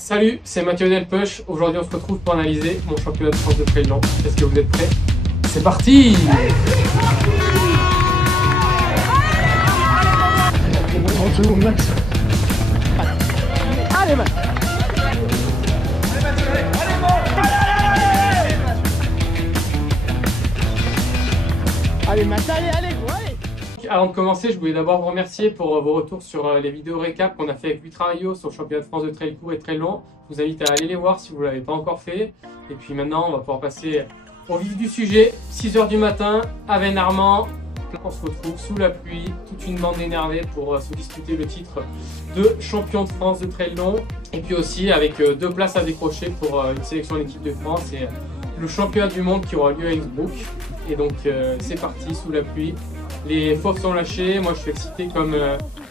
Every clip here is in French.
Salut, c'est Mathieu Delpech. Aujourd'hui, on se retrouve pour analyser mon championnat de France de trail long. Est-ce que vous êtes prêts? C'est parti! Allez, Max! Allez, Max, allez, gros, allez! Avant de commencer, je voulais d'abord vous remercier pour vos retours sur les vidéos récap qu'on a fait avec Ultraio sur le championnat de France de trail court et trail long. Je vous invite à aller les voir si vous ne l'avez pas encore fait. Et puis maintenant, on va pouvoir passer au vif du sujet. 6 h du matin, à Vennes-Armand. On se retrouve sous la pluie, toute une bande énervée pour se disputer le titre de champion de France de trail long. Et puis aussi avec 2 places à décrocher pour une sélection de l'équipe de France et le championnat du monde qui aura lieu à Innsbruck. Et donc c'est parti sous la pluie. Les fauves sont lâchés, moi je suis excité comme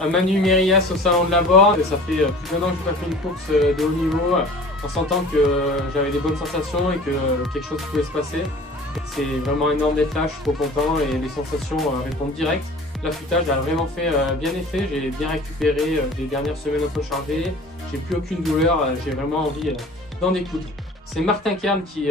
un Manu Mérias au salon de la Borde. Ça fait plus d'1 an que je n'ai pas fait une course de haut niveau, en sentant que j'avais des bonnes sensations et que quelque chose pouvait se passer. C'est vraiment énorme d'être là, je suis trop content et les sensations répondent direct. L'affûtage a vraiment fait bien effet, j'ai bien récupéré les dernières semaines un peu chargées, j'ai plus aucune douleur, j'ai vraiment envie d'en découdre. C'est Martin Kern qui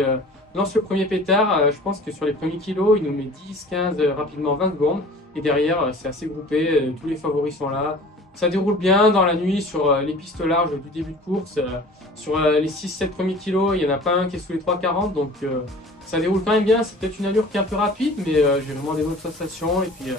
lance le premier pétard. Je pense que sur les premiers kilos, il nous met 10, 15, rapidement 20 secondes. Et derrière, c'est assez groupé, tous les favoris sont là. Ça déroule bien dans la nuit sur les pistes larges du début de course. Sur les 6-7 premiers kilos, il n'y en a pas un qui est sous les 3,40. Donc ça déroule quand même bien. C'est peut-être une allure qui est un peu rapide, mais j'ai vraiment des bonnes sensations. Et puis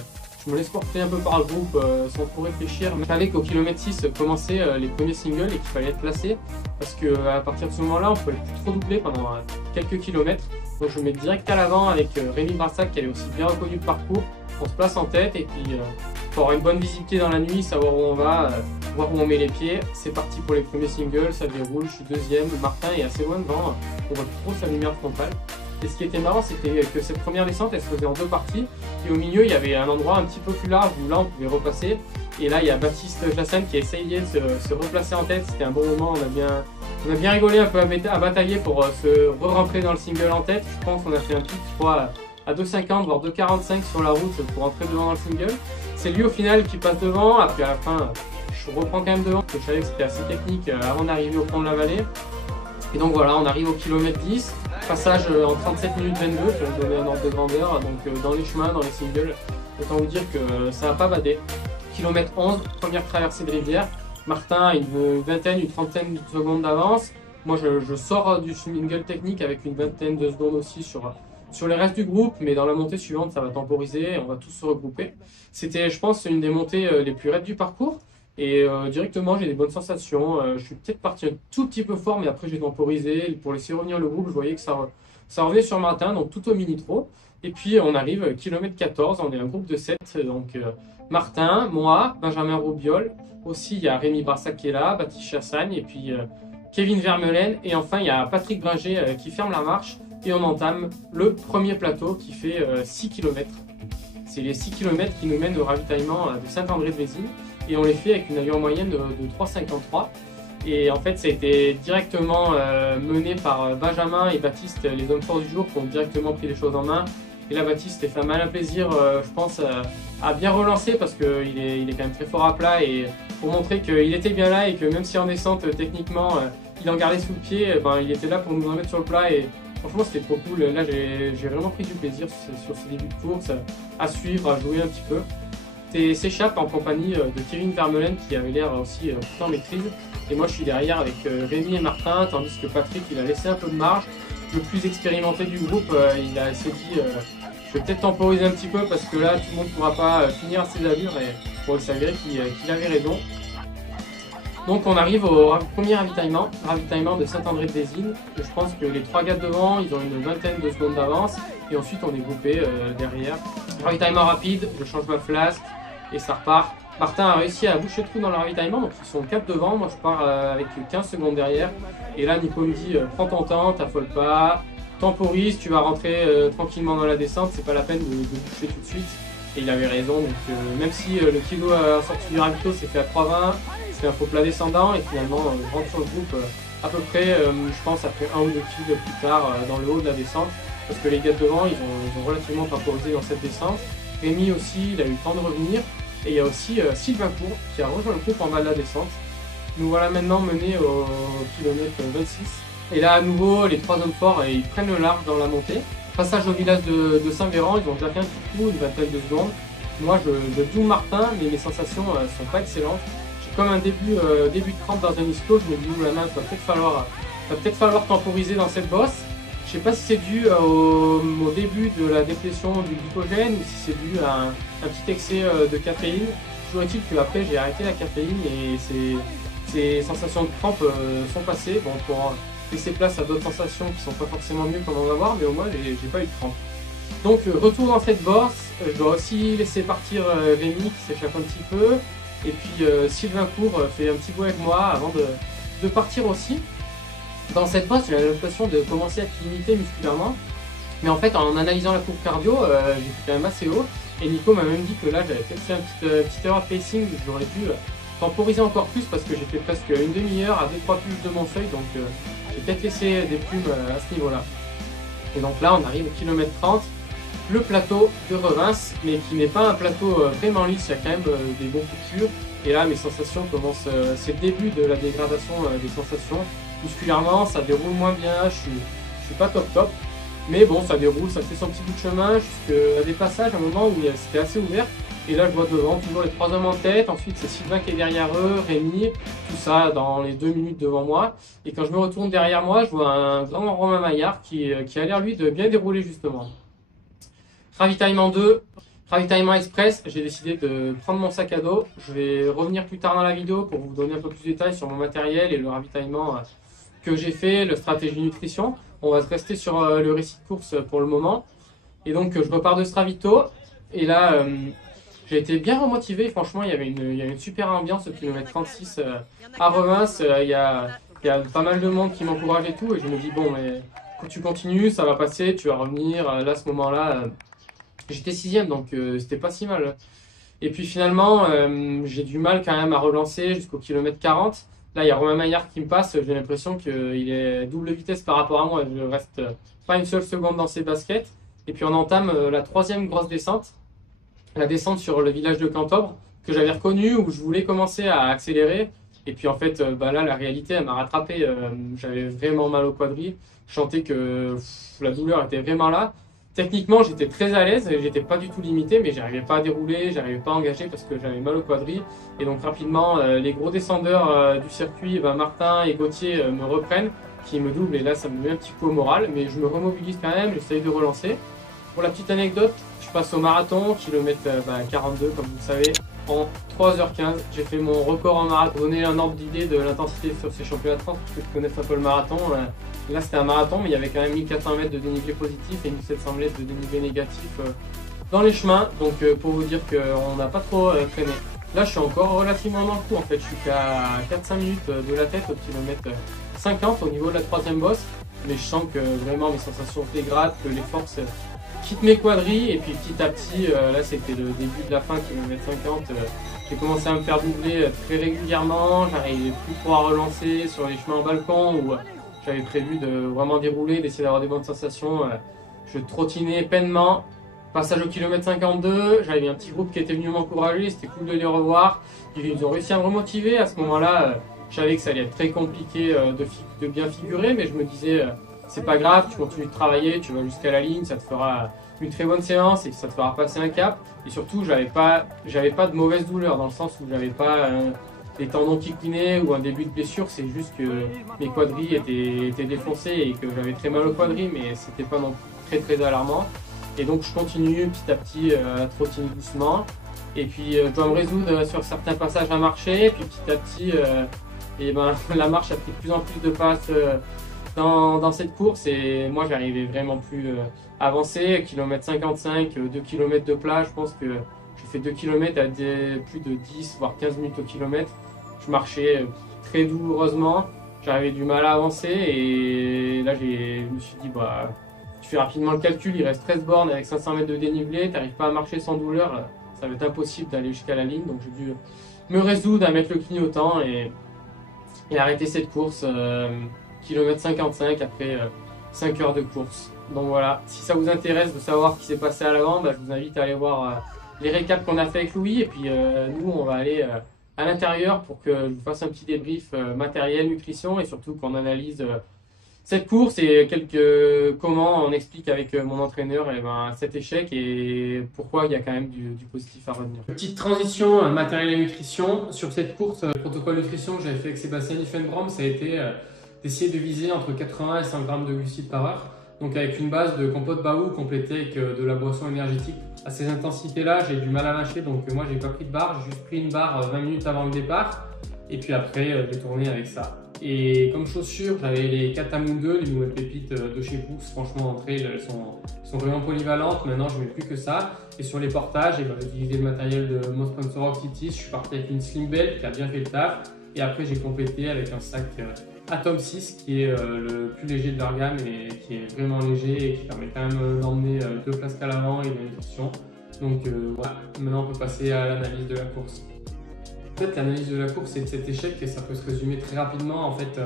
je me laisse porter un peu par le groupe sans trop réfléchir. Je savais qu'au kilomètre 6 commençaient les premiers singles et qu'il fallait être placé. Parce qu'à partir de ce moment-là, on ne pouvait plus trop doubler pendant quelques kilomètres. Donc je me mets direct à l'avant avec Rémi Brassac qui avait aussi bien reconnu le parcours. On se place en tête et puis pour avoir une bonne visibilité dans la nuit, savoir où on va, voir où on met les pieds. C'est parti pour les premiers singles, ça déroule, je suis deuxième. Martin est assez loin devant, on voit trop sa lumière frontale. Et ce qui était marrant, c'était que cette première descente, elle se faisait en 2 parties. Et au milieu, il y avait un endroit un petit peu plus large où là, on pouvait repasser. Et là, il y a Baptiste Jassen qui a essayé de se replacer en tête. C'était un bon moment, on a bien rigolé un peu à batailler pour se re-rentrer dans le single en tête. Je pense qu'on a fait un pic, je crois, à 2,50 voire 2,45 sur la route pour rentrer devant dans le single. C'est lui au final qui passe devant. Après à la fin, je reprends quand même devant parce que je savais que c'était assez technique avant d'arriver au fond de la vallée. Et donc voilà, on arrive au kilomètre 10. Passage en 37 minutes 22 pour vous donner un ordre de grandeur. Donc dans les chemins, dans les singles, autant vous dire que ça n'a pas badé. Kilomètre 11, première traversée de rivière. Martin a une vingtaine, une trentaine de secondes d'avance. Moi je sors du single technique avec une vingtaine de secondes aussi sur le reste du groupe, mais dans la montée suivante ça va temporiser et on va tous se regrouper. C'était je pense une des montées les plus raides du parcours. Et directement j'ai des bonnes sensations, je suis peut-être parti un tout petit peu fort mais après j'ai temporisé pour laisser revenir le groupe, je voyais que ça revenait sur Martin, donc tout au mini-trot. Et puis on arrive kilomètre 14, on est un groupe de 7, donc Martin, moi, Benjamin Roubiol, aussi il y a Rémi Brassac qui est là, Baptiste Chassagne et puis Kevin Vermeulen et enfin il y a Patrick Bringer qui ferme la marche et on entame le premier plateau qui fait 6 km. C'est les 6 km qui nous mènent au ravitaillement de Saint-André-de-Vézines. Et on les fait avec une allure moyenne de 3,53. Et en fait, ça a été directement mené par Benjamin et Baptiste, les hommes forts du jour, qui ont directement pris les choses en main. Et là, Baptiste s'est fait un malin plaisir, je pense, à bien relancer parce qu'il est quand même très fort à plat. Et pour montrer qu'il était bien là et que même si en descente, techniquement, il en gardait sous le pied, il était là pour nous en mettre sur le plat. Et franchement, c'était trop cool. Là, j'ai vraiment pris du plaisir sur ce début de course, à suivre, à jouer un petit peu. S'échappe en compagnie de Kevin Vermeulen qui avait l'air aussi tout en maîtrise. Et moi je suis derrière avec Rémi et Martin, tandis que Patrick il a laissé un peu de marge. Le plus expérimenté du groupe, il s'est dit je vais peut-être temporiser un petit peu parce que là tout le monde ne pourra pas finir à ses allures et bon, il s'avérait qu'il avait raison. Donc on arrive au premier ravitaillement de Saint-André-de-Vézines. Je pense que les 3 gars devant, ils ont une vingtaine de secondes d'avance et ensuite on est groupé derrière. Ravitaillement rapide, je change ma flasque et ça repart. Martin a réussi à boucher le trou dans le ravitaillement, donc ils sont 4 devant, moi je pars avec 15 secondes derrière. Et là Nico me dit prends ton temps, t'affole pas, temporise, tu vas rentrer tranquillement dans la descente, c'est pas la peine de boucher tout de suite. Et il avait raison, donc même si le kilo sorti du ravito s'est fait à 3,20, c'était un faux plat descendant et finalement je rentre sur le groupe à peu près, je pense après 1 ou 2 kills plus tard dans le haut de la descente. Parce que les gars devant, ils ont relativement temporisé dans cette descente. Rémi aussi, il a eu le temps de revenir. Et il y a aussi Sylvain Cour qui a rejoint le groupe en bas de la descente. Nous voilà maintenant menés au kilomètre 26. Et là, à nouveau, les 3 hommes forts, ils prennent le large dans la montée. Passage au village de Saint-Véran, ils ont déjà fait un petit coup, une vingtaine de secondes. Moi, je double Martin, mais mes sensations sont pas excellentes. J'ai comme un début de crampe dans un ischio, je me dis, ouh la main, il va peut-être falloir temporiser dans cette bosse. Je sais pas si c'est dû au début de la déplétion du glycogène ou si c'est dû à un petit excès de caféine. Toujours est-il qu'après j'ai arrêté la caféine et ces sensations de crampe sont passées. Bon, pour laisser place à d'autres sensations qui sont pas forcément mieux comme on va voir, mais au moins j'ai pas eu de crampe. Donc retour dans cette bosse, je dois aussi laisser partir Rémi qui s'échappe un petit peu. Et puis Sylvain Cour fait un petit bout avec moi avant de partir aussi. Dans cette bosse, j'ai l'impression de commencer à être limité musculairement. Mais en fait, en analysant la courbe cardio, j'étais quand même assez haut. Et Nico m'a même dit que là, j'avais peut-être fait une petite erreur de pacing. J'aurais dû temporiser encore plus parce que j'ai fait presque une demi-heure à 2-3 pulses de mon seuil. Donc j'ai peut-être laissé des plumes à ce niveau-là. Et donc là, on arrive au kilomètre 30. Le plateau de Revins, mais qui n'est pas un plateau vraiment lisse. Il y a quand même des bons coutures. Et là, mes sensations commencent. C'est le début de la dégradation des sensations. Musculairement, ça déroule moins bien, je suis pas top, mais bon, ça déroule, ça fait son petit bout de chemin jusqu'à des passages à un moment où c'était assez ouvert. Et là, je vois devant toujours les 3 hommes en tête, ensuite c'est Sylvain qui est derrière eux, Rémi, tout ça dans les 2 minutes devant moi. Et quand je me retourne derrière moi, je vois un grand Romain Maillard qui a l'air lui de bien dérouler justement. Ravitaillement 2. Ravitaillement express, j'ai décidé de prendre mon sac à dos. Je vais revenir plus tard dans la vidéo pour vous donner un peu plus de détails sur mon matériel et le ravitaillement que j'ai fait, la stratégie nutrition. On va rester sur le récit de course pour le moment. Et donc je repars de ce ravito. Et là, j'ai été bien remotivé. Franchement, il y avait une super ambiance au kilomètre 36 à Revins. Il y a pas mal de monde qui m'encourage et tout. Et je me dis, bon, mais quand tu continues, ça va passer, tu vas revenir. Là, à ce moment-là, j'étais 6ème, donc c'était pas si mal. Et puis finalement, j'ai du mal quand même à relancer jusqu'au kilomètre 40. Là, il y a Romain Maillard qui me passe. J'ai l'impression qu'il est double vitesse par rapport à moi. Je reste pas une seule seconde dans ses baskets. Et puis on entame la 3e grosse descente. La descente sur le village de Cantobre, que j'avais reconnu, où je voulais commencer à accélérer. Et puis en fait, là, la réalité, elle m'a rattrapé. J'avais vraiment mal au quadri. Je sentais que la douleur était vraiment là. Techniquement, j'étais très à l'aise, j'étais pas du tout limité, mais j'arrivais pas à dérouler, j'arrivais pas à engager parce que j'avais mal au quadri. Et donc rapidement, les gros descendeurs du circuit, Martin et Gauthier me reprennent, qui me doublent, et là ça me met un petit coup au moral, mais je me remobilise quand même, j'essaye de relancer. Pour la petite anecdote, je passe au marathon, kilomètre 42 comme vous le savez, en 3h15. J'ai fait mon record en marathon, donner un ordre d'idée de l'intensité sur ces championnats de France, parce que je connais un peu le marathon. Là c'était un marathon, mais il y avait quand même 1400 mètres de dénivelé positif et 1700 mètres de dénivelé négatif dans les chemins. Donc pour vous dire qu'on n'a pas trop traîné. Là je suis encore relativement dans le coup en fait, je suis qu'à 4-5 minutes de la tête au kilomètre 50 au niveau de la 3e bosse. Mais je sens que vraiment mes sensations se dégradent, que les forces quittent mes quadris et puis petit à petit, là c'était le début de la fin, kilomètre 50, j'ai commencé à me faire doubler très régulièrement, j'arrivais plus trop à relancer sur les chemins en balcon où j'avais prévu de vraiment dérouler, d'essayer d'avoir des bonnes sensations. Je trottinais peinement. Passage au kilomètre 52, j'avais un petit groupe qui était venu m'encourager, c'était cool de les revoir. Ils ont réussi à me remotiver. À ce moment-là, je savais que ça allait être très compliqué de bien figurer, mais je me disais, c'est pas grave, tu continues de travailler, tu vas jusqu'à la ligne, ça te fera une très bonne séance et ça te fera passer un cap. Et surtout, j'avais pas de mauvaise douleur, dans le sens où j'avais pas des tendons qui couinaient ou un début de blessure, c'est juste que mes quadris étaient défoncés et que j'avais très mal au quadri, mais c'était pas non plus très alarmant. Et donc je continue petit à petit à trottiner doucement. Et puis je dois me résoudre sur certains passages à marcher. Et puis petit à petit, la marche a pris de plus en plus de place dans cette course. Et moi j'arrivais vraiment plus à avancer. Kilomètre 55, 2 km de plat, je pense que j'ai fait 2 km à plus de 10 voire 15 minutes au kilomètre. Je marchais très douloureusement, j'avais du mal à avancer et là je me suis dit tu fais rapidement le calcul, il reste 13 bornes avec 500 mètres de dénivelé, tu n'arrives pas à marcher sans douleur, ça va être impossible d'aller jusqu'à la ligne, donc j'ai dû me résoudre à mettre le clignotant et arrêter cette course, kilomètre 55 après 5 heures de course. Donc voilà, si ça vous intéresse de savoir ce qui s'est passé à l'avant, je vous invite à aller voir les récaps qu'on a fait avec Louis et puis nous on va aller à l'intérieur pour que je vous fasse un petit débrief matériel, nutrition et surtout qu'on analyse cette course et comment on explique avec mon entraîneur cet échec et pourquoi il y a quand même du positif à retenir. Petite transition matériel et nutrition. Sur cette course, le protocole nutrition que j'avais fait avec Sébastien Diffenbrom, ça a été d'essayer de viser entre 80 et 100 grammes de glucides par heure. Donc avec une base de compote Baou complétée avec de la boisson énergétique. À ces intensités-là, j'ai du mal à lâcher, donc moi j'ai pas pris de barre, j'ai juste pris une barre 20 minutes avant le départ. Et puis après, j'ai tourné avec ça. Et comme chaussures, j'avais les Katamoun 2, les nouvelles pépites de chez Brooks. Franchement, en trail, elles sont vraiment polyvalentes. Maintenant, je ne mets plus que ça. Et sur les portages, j'ai utilisé le matériel de mon sponsor Oxytis. Je suis parti avec une Slim Belt qui a bien fait le taf. Et après, j'ai complété avec un sac Atom 6 qui est le plus léger de leur gamme et qui est vraiment léger et qui permet quand même d'emmener 2 flasques à l'avant et de la nutrition. Donc voilà, maintenant on peut passer à l'analyse de la course. En fait, l'analyse de la course et de cet échec, ça peut se résumer très rapidement en fait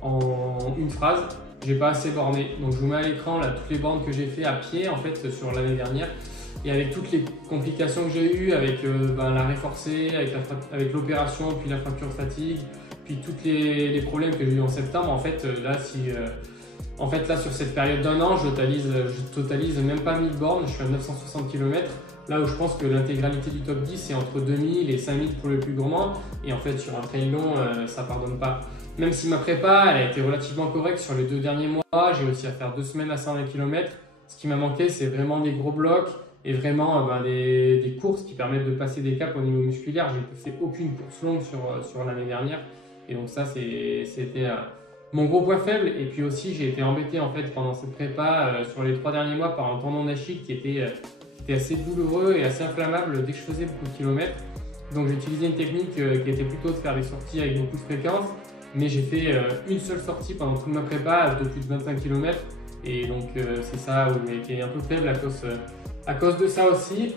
en une phrase. J'ai pas assez borné. Donc je vous mets à l'écran là toutes les bornes que j'ai fait à pied en fait sur l'année dernière et avec toutes les complications que j'ai eues avec l'arrêt forcé, avec l'opération, puis la fracture fatigue, puis tous les problèmes que j'ai eu en septembre. En fait là sur cette période d'un an, je totalise même pas 1000 bornes. Je suis à 960 km. Là où je pense que l'intégralité du top 10 c'est entre 2000 et 5000 pour le plus gourmand. Et en fait sur un trail long, ça pardonne pas. Même si ma prépa elle a été relativement correcte sur les 2 derniers mois, j'ai réussi à faire 2 semaines à 120 km. Ce qui m'a manqué c'est vraiment des gros blocs et vraiment des courses qui permettent de passer des caps au niveau musculaire. J'ai fait aucune course longue sur l'année dernière. Et donc ça c'était mon gros point faible. Et puis aussi j'ai été embêté en fait pendant cette prépa sur les 3 derniers mois par un tendon d'Achille qui était assez douloureux et assez inflammable dès que je faisais beaucoup de kilomètres. Donc j'ai utilisé une technique qui était plutôt de faire des sorties avec beaucoup de fréquence, mais j'ai fait une seule sortie pendant toute ma prépa de plus de 25 km et donc c'est ça où j'ai été un peu faible à cause de ça aussi.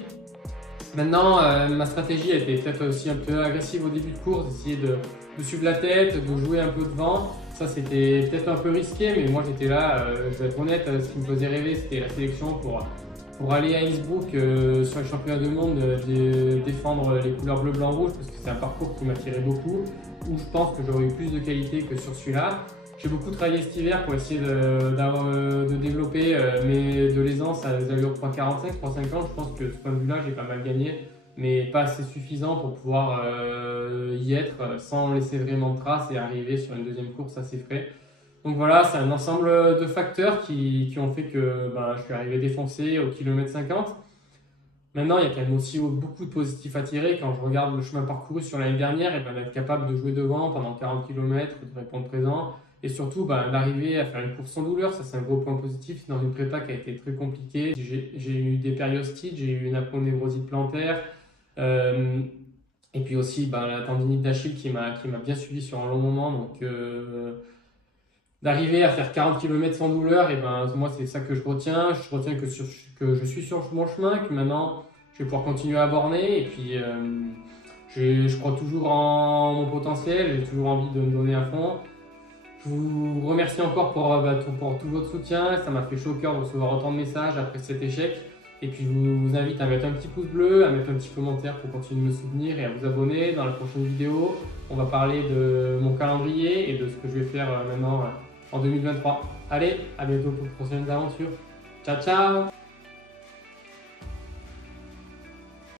Maintenant ma stratégie a été peut-être aussi un peu agressive au début de course, d'essayer de suivre la tête, de jouer un peu devant. Ça c'était peut-être un peu risqué, mais moi j'étais là, je vais être honnête, ce qui me faisait rêver c'était la sélection pour aller à Innsbruck sur les championnats du monde, défendre les couleurs bleu, blanc, rouge, parce que c'est un parcours qui m'attirait beaucoup, où je pense que j'aurais eu plus de qualité que sur celui-là. J'ai beaucoup travaillé cet hiver pour essayer de développer de l'aisance à des allures 3,45, 3,50. Je pense que de ce point de vue-là, j'ai pas mal gagné, mais pas assez suffisant pour pouvoir y être sans laisser vraiment de traces et arriver sur une deuxième course assez frais. Donc voilà, c'est un ensemble de facteurs qui ont fait que je suis arrivé défoncé au kilomètre 50. Maintenant, il y a quand même aussi beaucoup de positifs à tirer. Quand je regarde le chemin parcouru sur l'année dernière, d'être capable de jouer devant pendant 40 km, de répondre présent et surtout d'arriver à faire une course sans douleur, ça c'est un gros point positif dans une prépa qui a été très compliquée. J'ai eu des périostites, j'ai eu une aponevrosite plantaire et puis aussi la tendinite d'Achille qui m'a bien suivi sur un long moment. Donc d'arriver à faire 40 km sans douleur, et moi c'est ça que je retiens. Je retiens que je suis sur mon chemin, que maintenant je vais pouvoir continuer à borner. Et puis je crois toujours en mon potentiel, j'ai toujours envie de me donner à fond. Je vous remercie encore pour tout votre soutien. Ça m'a fait chaud au cœur de recevoir autant de messages après cet échec. Et puis je vous invite à mettre un petit pouce bleu, à mettre un petit commentaire pour continuer de me soutenir et à vous abonner. Dans la prochaine vidéo, on va parler de mon calendrier et de ce que je vais faire maintenant en 2023. Allez, à bientôt pour de prochaines aventures. Ciao, ciao!